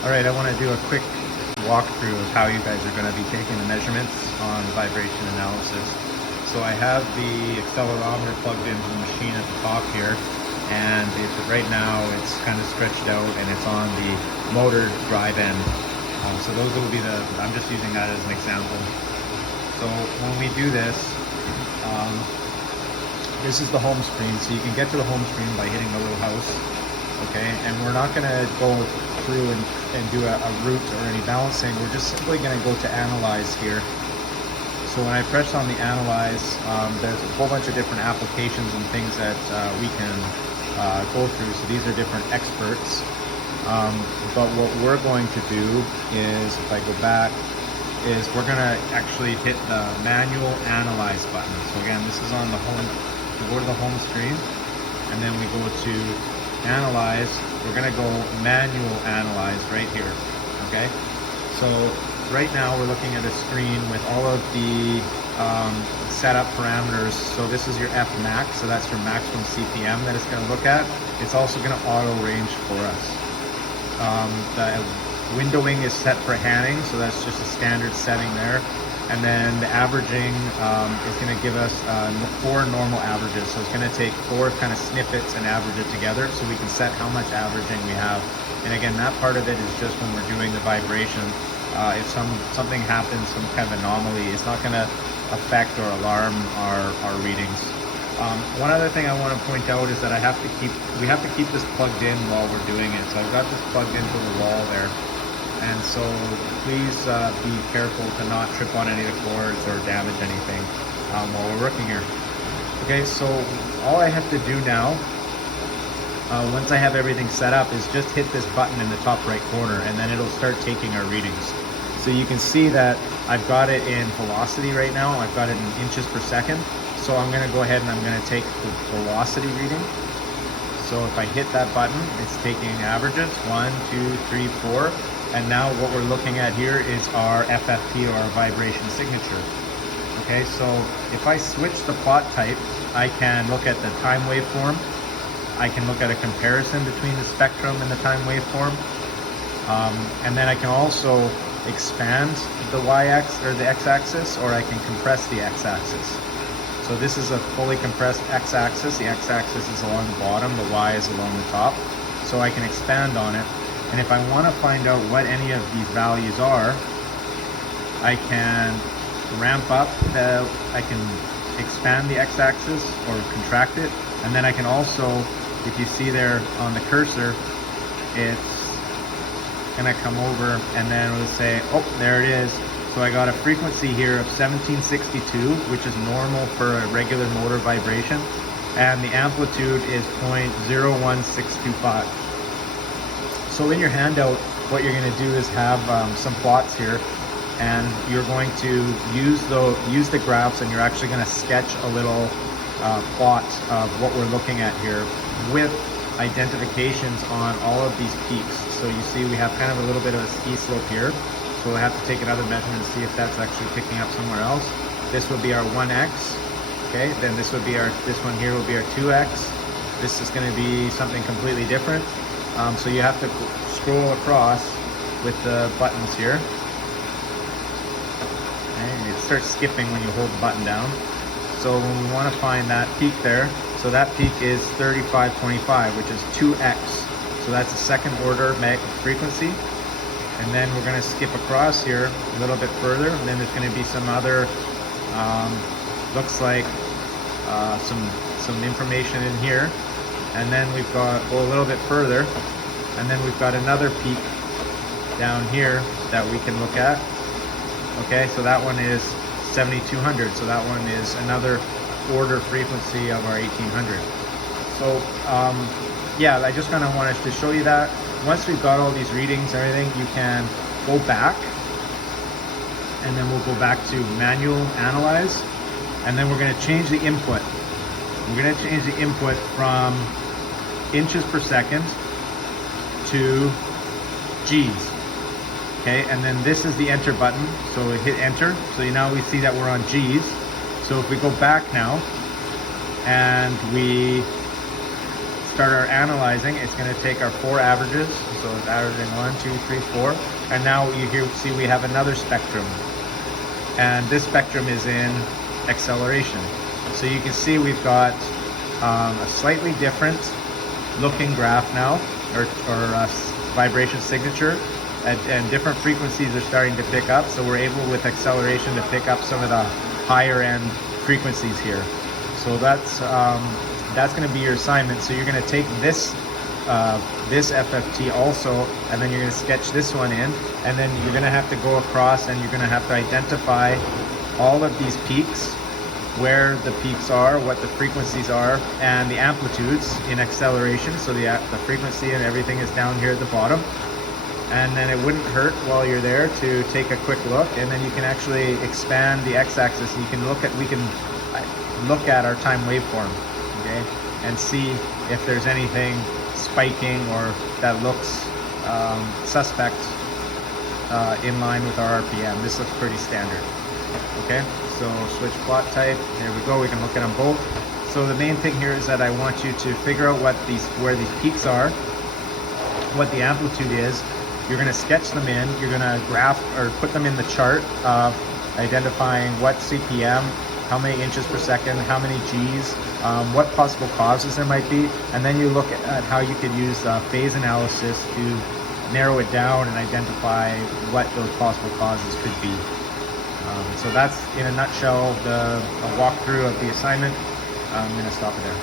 Alright, I want to do a quick walkthrough of how you guys are going to be taking the measurements on vibration analysis. So I have the accelerometer plugged into the machine at the top here, and right now it's kind of stretched out and it's on the motor drive end. So those will be I'm just using that as an example. So when we do this, this is the home screen. So you can get to the home screen by hitting the little house. Okay, and we're not going to go through and do a route or any balancing. We're just simply going to go to analyze here. So when I press on the analyze, there's a whole bunch of different applications and things that we can go through. So these are different experts. But what we're going to do is, if I go back, is we're going to actually hit the manual analyze button. So again, this is on the home. We go to the home screen, and then we go to analyze. We're going to go manual analyze right here. Okay, so right now we're looking at a screen with all of the setup parameters. So this is your F max, so that's your maximum CPM that it's going to look at. It's also going to auto range for us. The windowing is set for Hanning, so that's just a standard setting there. And then the averaging is going to give us 4 normal averages. So it's going to take 4 kind of snippets and average it together so we can set how much averaging we have. And again, that part of it is just when we're doing the vibration. If something happens, some kind of anomaly, it's not going to affect or alarm our readings. One other thing I want to point out is that we have to keep this plugged in while we're doing it. So I've got this plugged into the wall there. And so please be careful to not trip on any of the cords or damage anything while we're working here. Okay, so all I have to do now, once I have everything set up, is just hit this button in the top right corner, and then it'll start taking our readings. So you can see that I've got it in velocity right now. I've got it in inches per second. So I'm going to go ahead and I'm going to take the velocity reading. So if I hit that button, it's taking averages, 1, 2, 3, 4. And now what we're looking at here is our FFT, or our vibration signature. Okay, so if I switch the plot type, I can look at the time waveform. I can look at a comparison between the spectrum and the time waveform. And then I can also expand the y-axis or the x-axis, or I can compress the x-axis. So this is a fully compressed x-axis. The x-axis is along the bottom, the y is along the top. So I can expand on it. And if I want to find out what any of these values are, I can ramp up I can expand the x-axis or contract it. And then I can also, if you see there on the cursor, it's gonna come over and then we'll say, oh, there it is. So I got a frequency here of 1762, which is normal for a regular motor vibration. And the amplitude is 0.01625. So in your handout, what you're going to do is have some plots here, and you're going to use the graphs, and you're actually going to sketch a little plot of what we're looking at here with identifications on all of these peaks. So you see we have kind of a little bit of a ski slope here, so we'll have to take another measurement to see if that's actually picking up somewhere else. This would be our 1x, okay, then this one here will be our 2x. This is going to be something completely different. So you have to scroll across with the buttons here. And it starts skipping when you hold the button down. So when we want to find that peak there, so that peak is 3525, which is 2x. So that's a second order frequency. And then we're going to skip across here a little bit further, and then there's going to be some other, looks like some information in here. And then we've got, go a little bit further, and then we've got another peak down here that we can look at. Okay, so that one is 7200, so that one is another order frequency of our 1800. So yeah, I just kind of wanted to show you that. Once we've got all these readings and everything, you can go back, and then we'll go back to manual analyze, and then we're going to change the input. We're going to change the input from inches per second to G's. Okay, and then this is the enter button. So we hit enter. So now we see that we're on G's. So if we go back now and we start our analyzing, it's going to take our 4 averages. So it's averaging 1, 2, 3, 4. And now you here see we have another spectrum. And this spectrum is in acceleration. So you can see we've got a slightly different looking graph now, or vibration signature, and different frequencies are starting to pick up. So we're able with acceleration to pick up some of the higher end frequencies here. So that's going to be your assignment. So you're going to take this this FFT also, and then you're going to sketch this one in, and then you're going to have to go across and you're going to have to identify all of these peaks, where the peaks are, what the frequencies are, and the amplitudes in acceleration. So the frequency and everything is down here at the bottom. And then it wouldn't hurt while you're there to take a quick look, and then you can actually expand the x-axis. You can we can look at our time waveform, okay, and see if there's anything spiking or that looks suspect in line with our RPM. This looks pretty standard. Okay, so switch plot type. There we go. We can look at them both. So the main thing here is that I want you to figure out where these peaks are, what the amplitude is. You're going to sketch them in. You're going to graph or put them in the chart of identifying what CPM, how many inches per second, how many Gs, what possible causes there might be, and then you look at how you could use phase analysis to narrow it down and identify what those possible causes could be. So that's in a nutshell a walkthrough of the assignment. I'm going to stop it there.